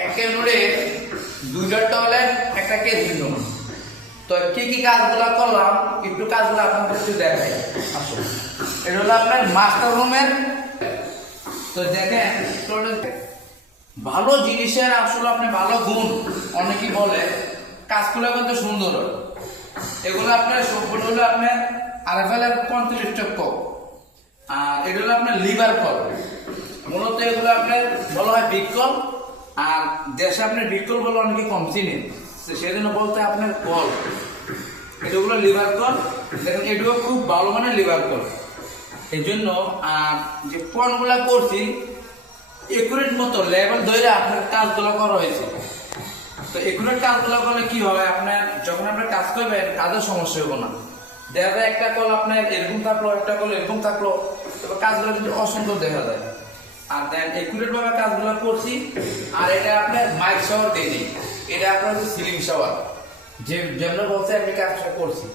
একটা ইউনিটে দুইটা টয়লেট একটা কেসিং রুম। তো কি কি কাজগুলো করলাম একটু কাজগুলো আপনাদের একটু দেখাই। আসলে এটা হলো আপনার মাস্টার রুমের। তো দেখেন ভালো জিনিসের আসলে আপনি ভালো গুণ অনেকেই বলে কাজগুলো কিন্তু সুন্দর হয়। এগুলো আপনার সম্পূর্ণ হলো আপনার RFL এর 35 টক্ক। আর এটা হলো আপনার লিভার কল। মূলত এগুলো আপনার বলা হয় বিটকল। আর দেশে আপনার বিটকল বলে অনেকে কম চিনেন, সেজন্য বলতে আপনার কল এগুলো লিভার কল। দেখেন এটাও খুব ভালো মানের লিভার কল। এই জন্য যে পয়েন্টগুলো করছি একুরেট মতো লেভেল ধরে আপনার কাজগুলো করা হয়েছে। তো একুরেট কাজগুলো করলে কি হবে, আপনার যখন আপনার কাজ করবেন কাজের সমস্যা হবে না। দেখা যায় একটা কল আপনার এরকম থাকলো, একটা কল এরকম থাকলো, তবে কাজগুলো কিন্তু অসুন্দর দেখা যায়। আর দেন একুরেট ভাবে কাজগুলো করছি। আর এটা আপনার মাইক শাওয়ার দেয়নি, এটা আপনার হচ্ছে সিলিং শাওয়ার। যেমন বলছে আমি কাজটা করছি।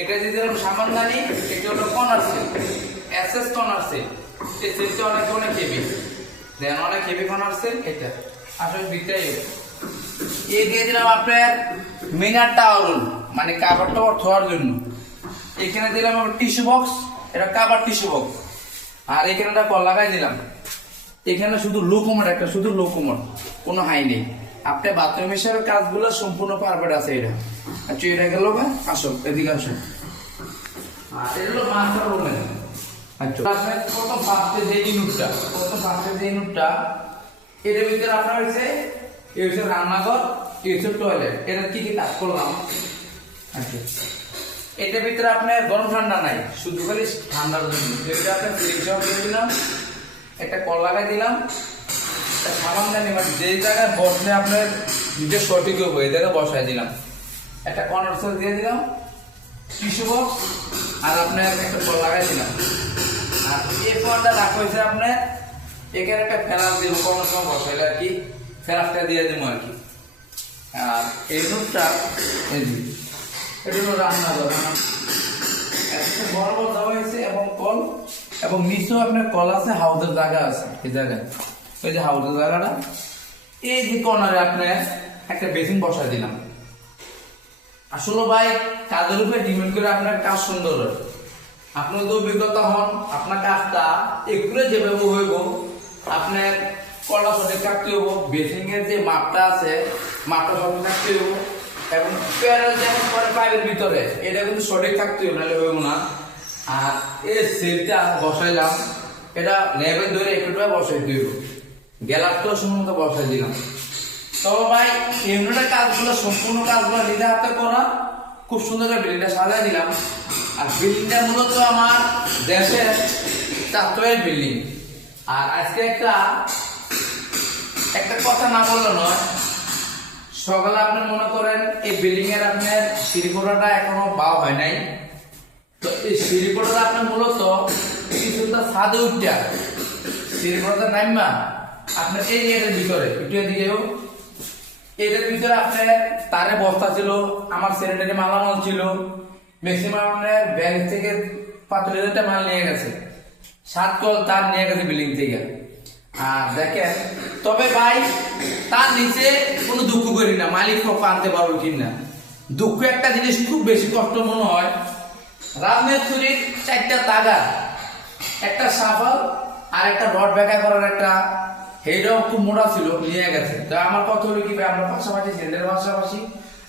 এটা যদি আমি সামান্য জানি, এটা হলো corner cell, SS corner cell. এই সেলটা অনেক হেভি, দেন অনেক হেভি কর্নার সেল। এটা আসলে বিটাই এই দিয়ে দিলাম আপনার মিনার টাওয়াল, মানে কাভারটা ধোয়ার জন্য। এখানে দিলাম আমার টিস্যু বক্স, এটা কাভার টিস্যু বক্স। আর এখানে একটা কল লাগাই দিলাম। এখানে শুধু লো কমোড, একটা শুধু লো কমোড, কোনো হাই নেই। আপনার বাথরুম হিসেবে কাজগুলো সম্পূর্ণ পারফেক্ট আছে। এটা আচ্ছা, এটা গেল বা আসো এদিকে আসো। আর এটা হলো মাস্টার রুমের। আচ্ছা, প্রথম ফার্স্টে যে ইউনিটটা এটার ভিতরে আপনার হচ্ছে এই হচ্ছে রান্নাঘর, এই হচ্ছে টয়লেট। এটা কি কি কাজ করলাম। আচ্ছা, এটার ভিতরে আপনার গরম ঠান্ডা নাই, শুধু খালি ঠান্ডার জন্য। এটা আপনার ফ্রিজ দিয়ে দিলাম, একটা কল লাগাই দিলাম, সাবান জানি মানে যে জায়গায় বসলে আপনার দুটো সঠিক হবে এই জায়গায় বসাই দিলাম। একটা কর্নার সেল দিয়ে দিলাম, টিস্যু বক্স, আর আপনার একটা কল লাগাই দিলাম। আর এই ফোনটা রাখা হয়েছে আপনার এখানে একটা ফেলাস দিব, কোনো সময় বসাইলে আর কি ফেলাসটা দিয়ে দেবো আর কি। আর এই নোটটা এটা হলো রান্নাঘর, একটা বড় বড় দেওয়া হয়েছে এবং কল, এবং নিচেও আপনার কল আছে, হাউসের জায়গা আছে এই জায়গায়। ওই যে হাউসের জায়গাটা, এই যে কর্নারে আপনার একটা বেসিন বসাই দিলাম। আসলে ভাই কাজের উপরে ডিপেন্ড করে আপনার কাজ সুন্দর হয়। আপনার যদি অভিজ্ঞতা হন, আপনার কাজটা একটু যেভাবে হইব, আপনার কলটা সঠিক থাকতে হইব, বেসিং এর যে মাপটা আছে মাপটা সঠিক থাকতে হইব, এবং প্যানেল যেমন করে পাইপের ভিতরে এটা কিন্তু সঠিক থাকতে হইব, নাহলে হইব না। আর এই সেলটা বসাইলাম, এটা লেভেল ধরে একটু বসাই দিব, গ্যালাসটাও সম্ভবত বসাই দিলাম। তবে ভাই ইউনিটের কাজগুলো সম্পূর্ণ কাজগুলো নিজে হাতে করা, খুব সুন্দর করে বিল্ডিংটা সাজাই দিলাম। আর বিল্ডিংটা মূলত আমার দেশের 4 বিল্ডিং। আর আজকে একটা কথা না বললে নয়, সকালে আপনি মনে করেন এই বিল্ডিং এর আপনার সিঁড়িপোড়াটা এখনো বাও হয় নাই। তো এই সিঁড়িপোড়াটা আপনার মূলত কিছুটা ছাদে উঠা সিঁড়িপোড়াটা নামবা আপনার এই এর ভিতরে একটু এদিকেও এটার ভিতরে আপনার তারে বস্তা ছিল, আমার স্যানিটারি মালামাল ছিল, ম্যাক্সিমাম আপনার ব্যাংক থেকে 5,000 মাল নিয়ে গেছে, 7 কল তার নিয়ে গেছে বিল্ডিং থেকে। আর দেখেন, তবে ভাই তার নিচে কোনো দুঃখ করি না, মালিক কখন আনতে পারবো কিনা। দুঃখ একটা জিনিস খুব বেশি কষ্ট মনে হয়, রাজমিস্ত্রির 4টা তাগা, একটা সাফল আর একটা রড বেঁকা করার একটা হেডও খুব মোটা ছিল, নিয়ে গেছে। তো আমার কথা হলো কি ভাই, আমরা পাশাপাশি সেন্টারের পাশাপাশি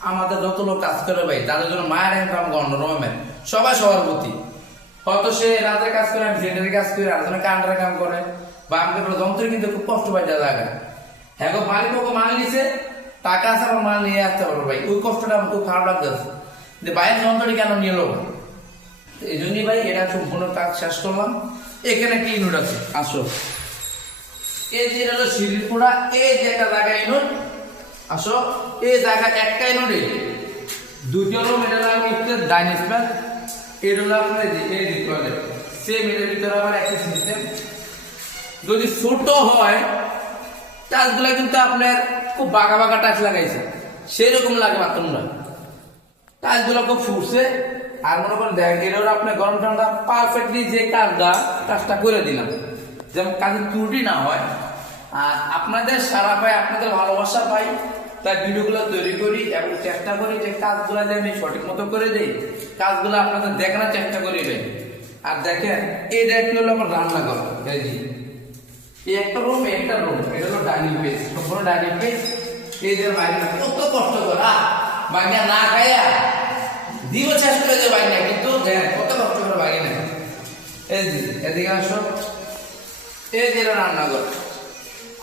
আমাদের যত লোক কাজ করে ভাই, তাদের জন্য মায়ের ইনকাম গণরমের সবাই সবার প্রতি। হয়তো সে রাতের কাজ করে, আমি সেন্টারের কাজ করি, আর জন্য কান্ডার কাম করে, বা আমাকে যন্ত্রে কিন্তু খুব কষ্ট পাই যা জায়গা। হ্যাঁ গো, মালিক ওকে মাল নিছে, টাকা আছে, আমার মাল নিয়ে আসতে পারবো ভাই, ওই কষ্টটা আমার খুব খারাপ লাগতেছে যে বাইরের যন্ত্রটি কেন নিয়ে এলো। এই জন্যই ভাই এটা সম্পূর্ণ কাজ শেষ করলাম। এখানে কি ইউনিট আছে আসো, এই যে হলো সিঁড়ির পোড়া, এই যে একটা জায়গা ইউনিট আসো, এই জায়গা একটা ইউনিটে 2টা রুম, এটা লাগবে ডাইনিং স্পেস, এটা হলো আপনার এই যে টয়লেট, সেম এটার ভিতরে আবার একটা সিস্টেম। যদি ছোট হয় টাচগুলো কিন্তু আপনার খুব বাঁকা বাঁকা টাচ লাগাইছে, সেরকম লাগে বাথরুমটা, টাচগুলো খুব ফুটছে। আর মনে করেন দেখেন এটাও আপনার গরম ঠান্ডা পারফেক্টলি যে কাজটা করে দিলাম, যেমন কাজের ত্রুটি না হয়। আর আপনাদের সারা পাই, আপনাদের ভালোবাসা পাই, তাই ভিডিওগুলো তৈরি করি এবং চেষ্টা করি যে কাজগুলো যে আমি সঠিক মতো করে দিই, কাজগুলো আপনাদের দেখানোর চেষ্টা করি ভাই। আর দেখেন এই দেখতে হলো আমার রান্নাঘর, এই একটা রুম এটা হলো ডাইনিং পেজ, সম্পূর্ণ ডাইনিং পেজ। এই যে বাইরে কত কষ্ট করে বাইরে না খাইয়া দিব চেষ্টা করে বাইরে, কিন্তু দেখ কত কষ্ট করে বাইরে না। এই যে এদিকে আসো, এই যে রান্নাঘর।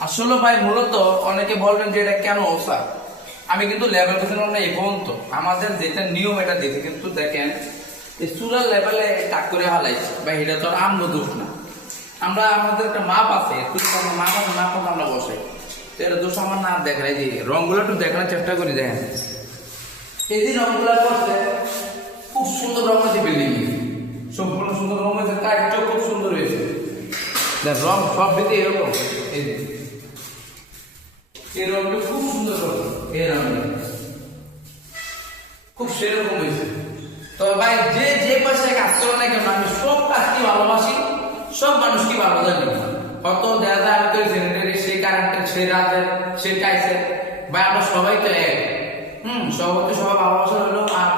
আসলে ভাই মূলত অনেকে বলবেন যে এটা কেন স্যার, আমি কিন্তু লেভেল করছিলাম না এই পর্যন্ত, আমাদের যেটা নিয়ম এটা দেখে, কিন্তু দেখেন এই চুলার লেভেলে টাক করে হালাইছে ভাই, এটা তো আর আমনো দোষ না। আমরা আমাদের একটা মাপ আছে, মাপ আছে, মাপ মতো আমরা বসাই, তো এটা দোষ আমার না দেখে। এই যে রংগুলো একটু দেখানোর চেষ্টা করি, দেখেন এই যে রংগুলো করছে খুব সুন্দর রং আছে, বিল্ডিং সম্পূর্ণ সুন্দর রং আছে, কাঠটাও খুব সুন্দর হয়েছে, রং সব দিকে এরকম। এই যে এই রংটা খুব সুন্দর রং, এই রংটা খুব সেরকম হয়েছে। তো ভাই যে যে পাশে কাজ করে না কেন, আমি সব কাজকে ভালোবাসি, সব মানুষকে ভালো জানি। কত দেখা যায় আমি তো জেনারেটরি, সেই কারেন্টের, সেই রাতের, সেই টাইসের, ভাই আমরা সবাই তো এক। সবাইকে সবাই ভালোবাসা হলো। আর